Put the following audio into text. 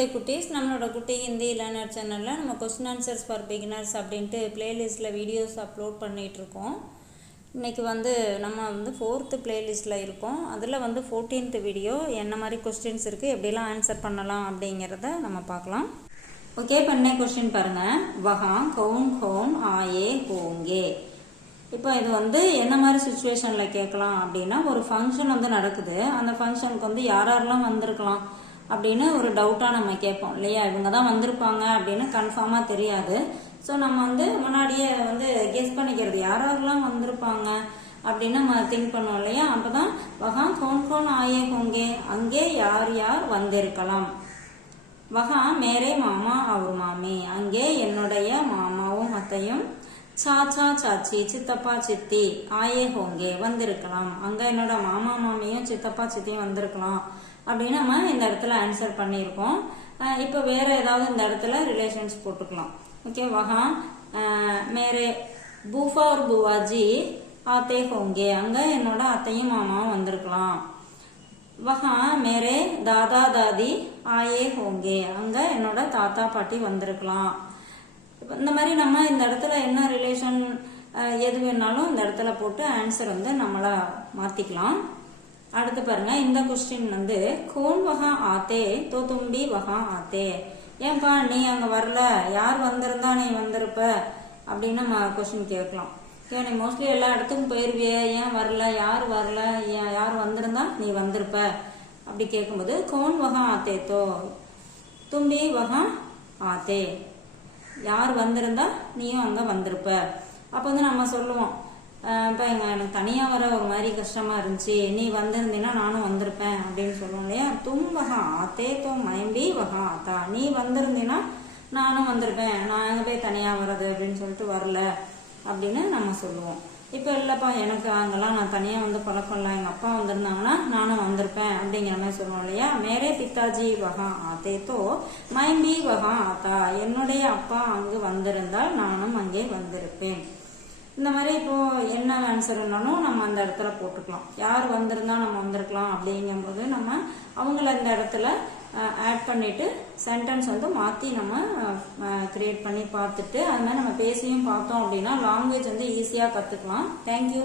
நமஸ்தே குட்டீஸ், நம்மளோட குட்டி ஹிந்தி லேர்னர் சேனலில் நம்ம கொஸ்டின் ஆன்சர்ஸ் ஃபார் பிகினர்ஸ் அப்படின்ட்டு பிளேலிஸ்ட்டில் வீடியோஸ் அப்லோட் பண்ணிகிட்ருக்கோம். இன்றைக்கி நம்ம 4th பிளேலிஸ்ட்டில் இருக்கோம். அதில் 14th வீடியோ என்ன மாதிரி கொஸ்டின்ஸ் இருக்குது, எப்படிலாம் ஆன்சர் பண்ணலாம் அப்படிங்கிறத நம்ம பார்க்கலாம். ஓகே, பண்ண கொஸ்டின் பாருங்கள். வஹாங் கவுன் கவுன் ஆயே ஹோங்கே. இப்போ இது என்ன மாதிரி சுச்சுவேஷனில் கேட்கலாம் அப்படின்னா, ஒரு ஃபங்க்ஷன் நடக்குது. அந்த ஃபங்க்ஷனுக்கு யாரெல்லாம் வந்திருக்கலாம் அப்படின்னு ஒரு டவுட்டாக நம்ம கேட்போம் இல்லையா. இவங்க தான் வந்திருப்பாங்க அப்படின்னு கன்ஃபார்மாக தெரியாது. ஸோ நம்ம முன்னாடியே கெஸ் பண்ணிக்கிறது யாரெல்லாம் வந்திருப்பாங்க அப்படின்னு நம்ம திங்க் பண்ணுவோம் இல்லையா. அப்போ தான் வஹா கவுன் கவுன் ஆயே ஹோங்கே, அங்கே யார் யார் வந்திருக்கலாம். வஹா மேரே மாமா அவர் மாமி, அங்கே என்னுடைய மாமாவும் அத்தையும், சாச்சா சாச்சி சித்தப்பா சித்தி ஆயே ஹோங்கே வந்திருக்கலாம், அங்கே என்னோட மாமா மாமியும் சித்தப்பா சித்தியும் வந்திருக்கலாம் அப்படின்னு நம்ம இந்த இடத்துல ஆன்சர் பண்ணியிருக்கோம். இப்போ வேற ஏதாவது இந்த இடத்துல ரிலேஷன்ஸ் போட்டுக்கலாம். ஓகே, வஹா மேரே பூஃபா ஒரு புவாஜி ஆத்தே ஹோங்கே, அங்கே என்னோட அத்தையும் மாமாவும் வந்திருக்கலாம். வஹா மேரே தாதா தாதி ஆயே ஹோங்கே, அங்கே என்னோட தாத்தா பாட்டி வந்திருக்கலாம். இந்த மாதிரி நம்ம இந்த இடத்துல என்ன ரிலேஷன் எது வேணாலும் இந்த இடத்துல போட்டு ஆன்சர் நம்மளா மாத்திக்கலாம். அடுத்து பாருங்க, இந்த கொஸ்டின் கோன் வஹா ஆத்தே தோ தும்பி வஹா ஆத்தே. ஏன்பா நீ அங்க வரல, யார் வந்திருந்தா நீ வந்திருப்ப அப்படின்னு நம்ம கொஸ்டின் கேட்கலாம். நீ மோஸ்ட்லி எல்லா இடத்துக்கும் போயிருவிய, ஏன் வரல, யார் வரல, யார் வந்திருந்தா நீ வந்திருப்ப அப்படி கேட்கும்போது கோன் வஹா ஆத்தே தோ தும்பி வஹா ஆத்தே, யார் வந்திருந்தா நீயும் அங்க வந்திருப்ப. அப்போ நம்ம சொல்லுவோம், இப்போ எனக்கு தனியாக வர ஒரு மாதிரி கஷ்டமா இருந்துச்சு, நீ வந்திருந்தீங்கன்னா நானும் வந்திருப்பேன் அப்படின்னு சொல்லுவோம் இல்லையா. தும் வஹா ஆத்தே தோ மைம்பி வஹா ஆத்தா, நீ வந்திருந்தீங்கன்னா நானும் வந்திருப்பேன், நான் எங்கே போய் தனியாக வர்றது அப்படின்னு சொல்லிட்டு வரல அப்படின்னு நம்ம சொல்லுவோம். இப்போ இல்லைப்பா எனக்கு அங்கெல்லாம் நான் தனியாக பழக்கம் இல்லை, எங்கள் அப்பா வந்திருந்தாங்கன்னா நானும் வந்திருப்பேன் அப்படிங்கிற மாதிரி சொல்லுவோம் இல்லையா. மேரே பித்தாஜி வஹா ஆத்தே தோ மைம்பி வஹா ஆத்தா, என்னுடைய அப்பா அங்கு வந்திருந்தால் நானும் அங்கே வந்திருப்பேன். இந்த மாதிரி இப்போ என்ன ஆன்சர்னாலும் நம்ம அந்த இடத்துல போட்டுக்கலாம். யார் வந்திருந்தா நம்ம வந்திருக்கலாம் அப்படிங்கும்போது நம்ம அவங்கள இந்த இடத்துல ஆட் பண்ணிட்டு சென்டென்ஸ் மாற்றி நம்ம கிரியேட் பண்ணி பார்த்துட்டு அது மாதிரி நம்ம பேசியும் பார்த்தோம் அப்படின்னா லாங்குவேஜ் ஈஸியாக கற்றுக்கலாம். தேங்க்யூ.